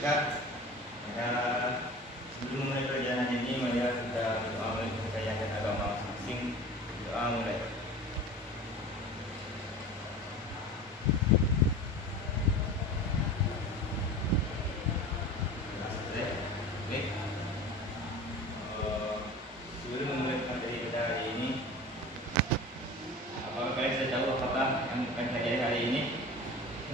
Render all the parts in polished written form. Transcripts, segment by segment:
juga. Sebelum mulai perjalanan ini, mari kita berdoa melalui kepercayaan dan agama masing-masing. Doa mulai. Sebelum memulai materi kita hari ini, apakah kalian sudah tahu apakah yang akan kita pelajari hari ini?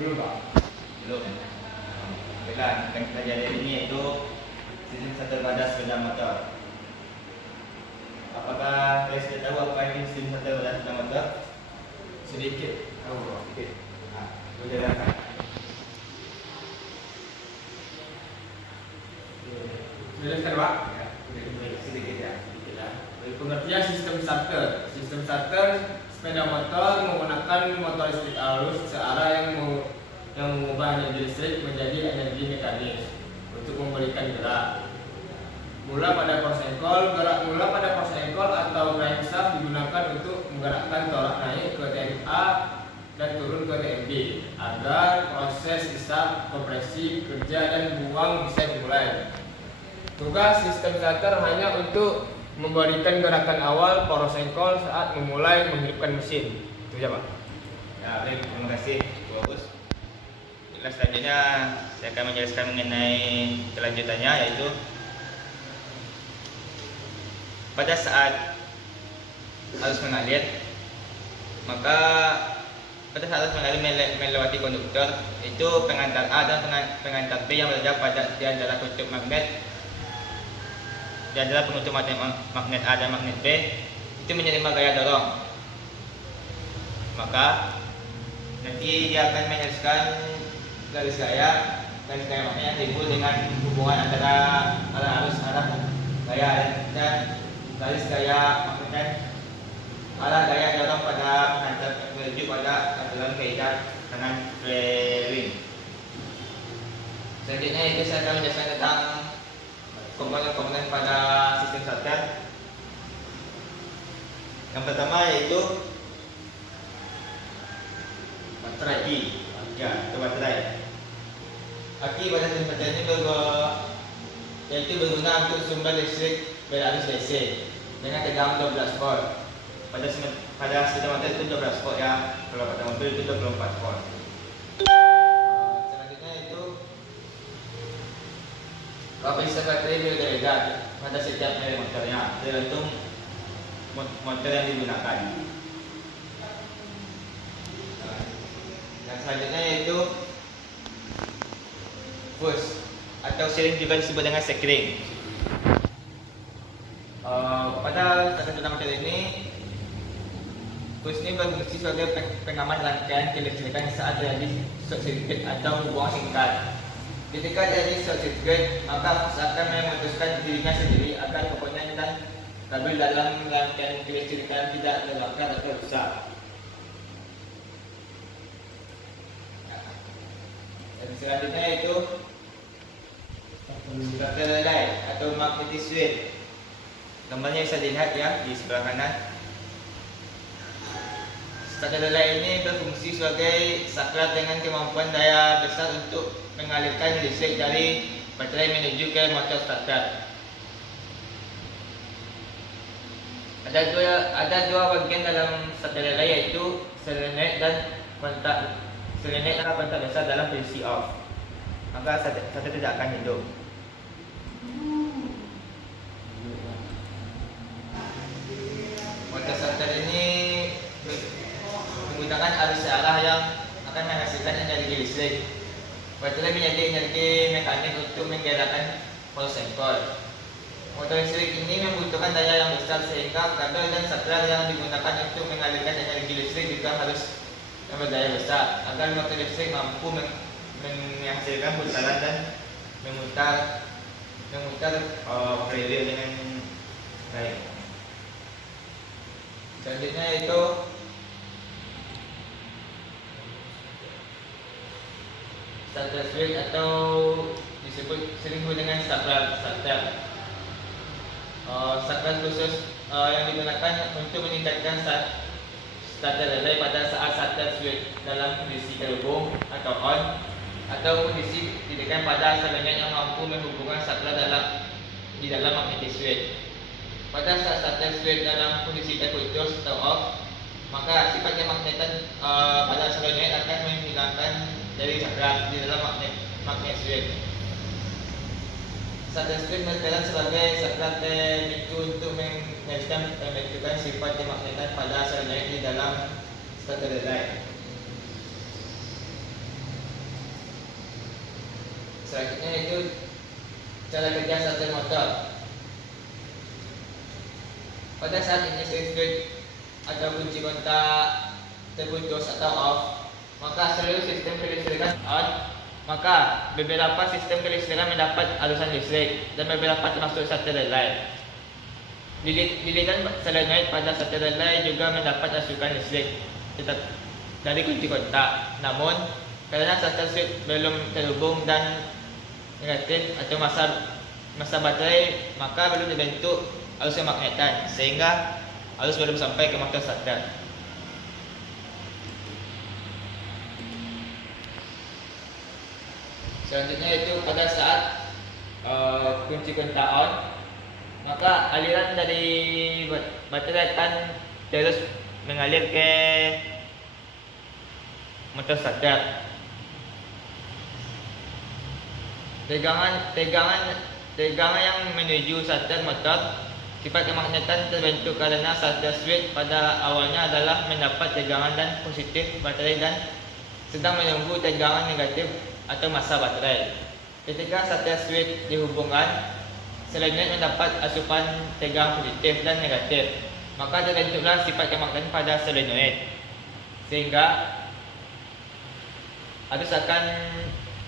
Belum, Pak. Belum. Baiklah, yang akan kita pelajari hari ini yaitu sistem starter pada sepeda motor. Apakah kalian sudah tahu apa itu sistem starter pada sepeda motor? Sedikit. Oh, sedikit. Berjalankan. Jelaskan, Pak. Ya, sedikit ya. Pengertian sistem starter. Sistem starter sepeda motor menggunakan motor listrik arus searah yang mengubah energi listrik menjadi energi mekanis untuk memberikan gerak. Gerak pada pos engkol atau crankshaft digunakan untuk menggerakkan tolak naik ke TMA dan turun ke TMB agar proses hisap, kompresi, kerja dan buang bisa dimulai. Tugas sistem starter hanya untuk memberikan gerakan awal poros engkol saat memulai menghidupkan mesin. Itu saja, Pak. Ya, baik, terima kasih, Bu Agus. Selanjutnya saya akan menjelaskan mengenai kelanjutannya, yaitu pada saat arus mengalir, maka pada saat arus mengalir melewati konduktor, itu pengantar A dan pengantar B yang berada pada di antara kutub magnet, di antara penutup magnet A dan magnet B itu menerima gaya dorong. Maka nanti dia akan menyelesaikan garis gaya maknanya yang timbul dengan hubungan antara arus arah gaya dan garis gaya magnet arah gaya dorong pada pengantar menuju pada aturan kaidah kanan flaring. Selanjutnya itu saya akan menjelaskan tentang komponen-komponen pada sistem starter. Yang pertama yaitu baterai. Ya, itu baterai. Aki pada sistem starter ini berguna untuk sumber listrik berarus DC dengan tegangan 12 volt. Pada sepeda motor itu 12 volt ya. Kalau pada mobil itu 24 volt. Selanjutnya itu kapasitas baterai berbeda pada setiap merek motornya, tergantung motor yang digunakan. Dan selanjutnya yaitu push atau sering juga disebut dengan sekring. Pada starter motor ini, push ini berfungsi sebagai pengaman rangkaian kelistrikan saat terjadi short circuit atau hubungan singkat. Ketika terjadi short circuit, maka push akan memutuskan dirinya sendiri agar komponen dan kabel dalam rangkaian kelistrikan tidak terbakar atau rusak. Dan selanjutnya itu starter relay atau magnetic switch. Gambarnya bisa dilihat ya di sebelah kanan. Starter relay ini berfungsi sebagai saklar dengan kemampuan daya besar untuk mengalirkan listrik dari baterai menuju ke motor starter. Ada dua bagian dalam starter relay, yaitu solenoid dan kontak. Solenoid adalah kontak besar dalam posisi off, maka starter tidak akan hidup. Motor starter ini menggunakan arus searah yang akan menghasilkan energi listrik. Baterai menjadi energi mekanik untuk menggerakkan poros engkol. Motor listrik ini membutuhkan daya yang besar sehingga kabel dan saklar yang digunakan untuk mengalirkan energi listrik juga harus berdaya besar agar motor listrik mampu menghasilkan putaran dan memutar flywheel dengan baik. Selanjutnya itu starter switch atau sering disebut dengan saklar starter. Saklar khusus yang digunakan untuk meningkatkan starter relay pada saat starter switch dalam kondisi terhubung atau on atau kondisi didirikan pada selenet yang mampu menghubungkan saklar di dalam magnetic switch. Pada saat starter switch dalam kondisi terputus atau off, maka sifat kemagnetan pada selenet akan menghilangkan dari saklar di dalam magnet switch. Starter switch berperan sebagai saklar pemicu untuk menentukan sifat kemagnetan pada selenet di dalam starter relay. Selanjutnya itu cara kerja starter motor. Pada saat ignition switch atau kunci kontak terputus atau off, maka seluruh sistem kelistrikan on. Maka beberapa sistem kelistrikan mendapat alusan listrik dan beberapa termasuk starter relay. Lilitan selenet pada starter relay juga mendapat asupan listrik tetap dari kunci kontak. Namun karena starter switch belum terhubung dan negatif atau masa baterai, maka belum dibentuk arus kemagnetan sehingga arus belum sampai ke motor starter. Selanjutnya itu pada saat kunci kontak on, maka aliran dari baterai akan terus mengalir ke motor starter. Tegangan yang menuju starter motor, sifat kemagnetan terbentuk karena starter switch pada awalnya adalah mendapat tegangan dan positif baterai dan sedang menunggu tegangan negatif atau massa baterai. Ketika starter switch dihubungkan, selenet mendapat asupan tegangan positif dan negatif, maka terbentuklah sifat kemagnetan pada selenet sehingga arus akan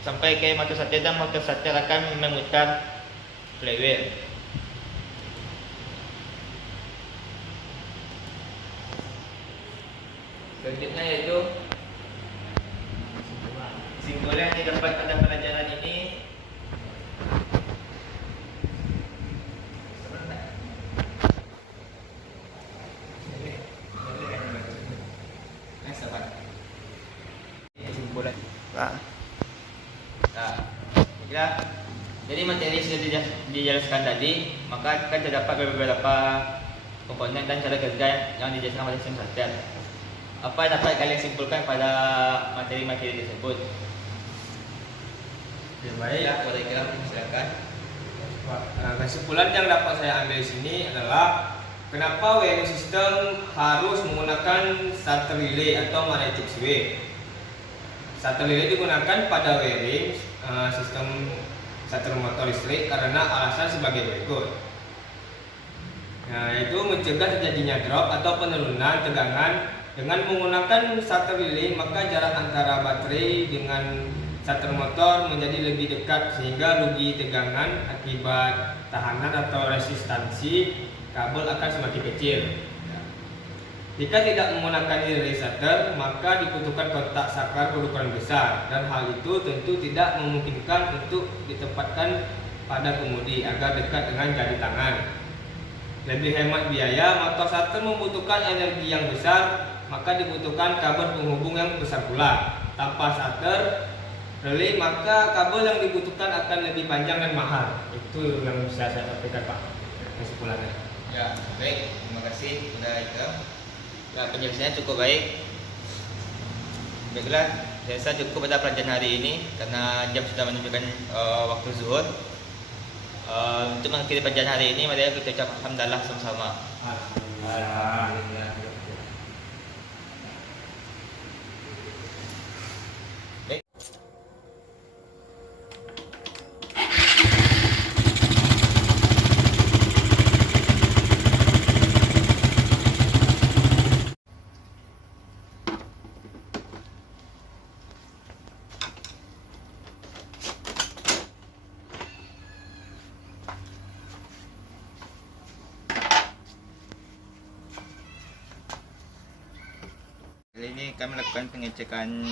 sampai ke motor starter dan motor starter akan memutar flywheel. Selanjutnya yaitu simbolan yang didapat pada pelajaran ini. Simbolan. Jadi materi sudah dijelaskan tadi, maka akan terdapat beberapa komponen dan cara kerja yang dijelaskan pada sistem starter. Apa yang dapat kalian simpulkan pada materi-materi tersebut? Ya, baik. Ya, boleh silakan. Kesimpulan yang dapat saya ambil di sini adalah kenapa wiring system harus menggunakan starter relay atau magnetic switch. Starter relay digunakan pada wiring sistem starter motor listrik karena alasan sebagai berikut. Yaitu mencegah terjadinya drop atau penurunan tegangan. Dengan menggunakan starter relay, maka jarak antara baterai dengan starter motor menjadi lebih dekat sehingga rugi tegangan akibat tahanan atau resistansi kabel akan semakin kecil. Jika tidak menggunakan relay starter, maka dibutuhkan kontak saklar berukuran besar dan hal itu tentu tidak memungkinkan untuk ditempatkan pada kemudi agar dekat dengan jari tangan. Lebih hemat biaya, motor starter membutuhkan energi yang besar, maka dibutuhkan kabel penghubung yang besar pula. Tanpa starter relay, maka kabel yang dibutuhkan akan lebih panjang dan mahal. Itu yang bisa saya sampaikan, Pak. Kesimpulannya. Ya, baik. Terima kasih sudah Ikram. Ya, penjelasannya cukup baik. Baiklah, saya rasa cukup pada pelajaran hari ini karena jam sudah menunjukkan waktu zuhur. Untuk mengakhiri pelajaran hari ini, mari kita ucap alhamdulillah sama-sama. Alhamdulillah. Kali ini kami melakukan pengecekan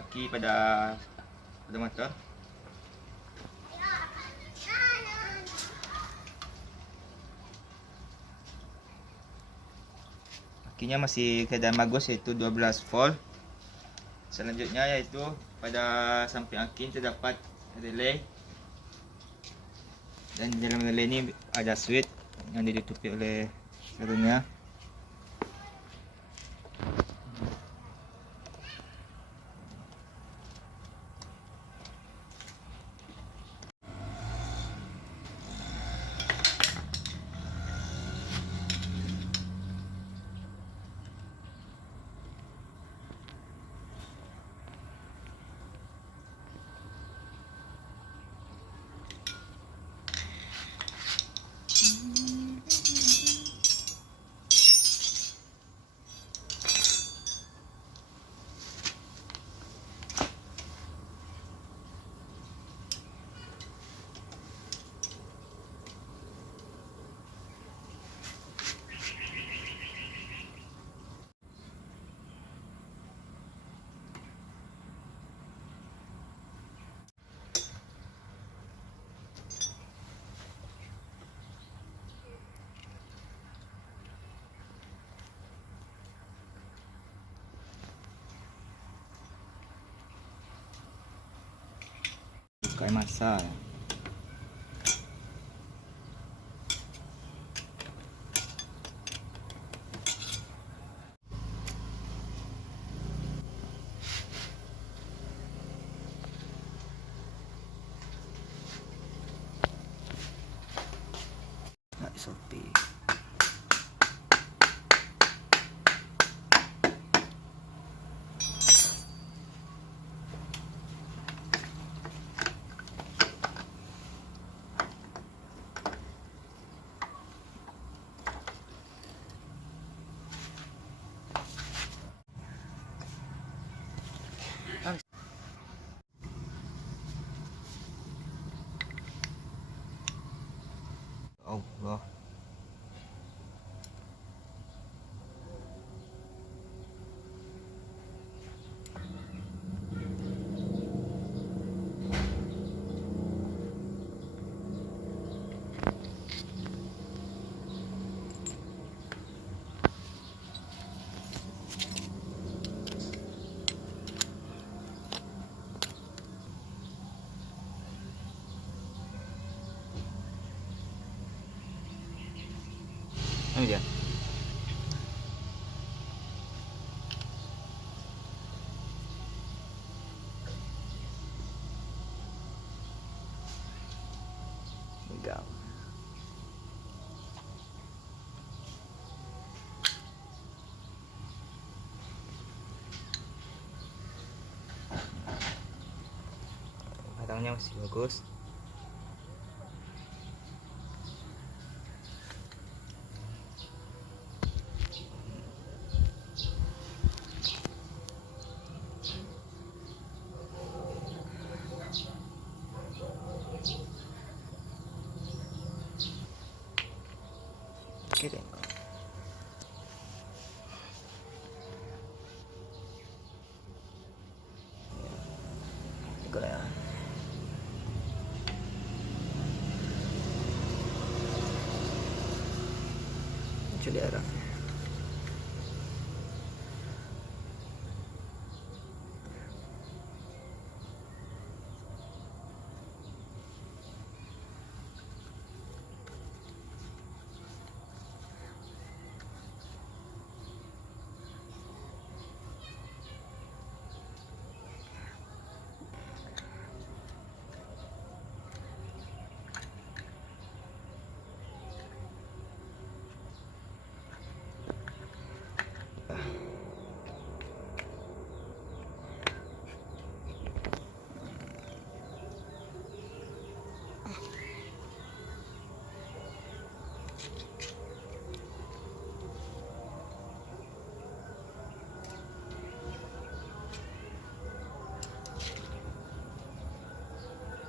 aki pada motor. Akinya masih keadaan bagus, yaitu 12 volt. Selanjutnya yaitu pada samping akin terdapat relay, dan di dalam relay ini ada switch yang ditutupi oleh serunya. Bukai masa. Nggak SOP. Allah. Ini dia. Legal. Batangnya masih bagus. Oke deh. Ikut ya. Culi arah.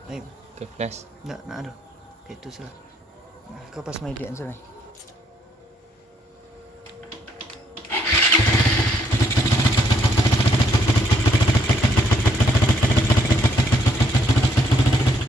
Ayo. Ke flash. Nggak ada. Kayak itu salah. Nah, kau pas main dia salah.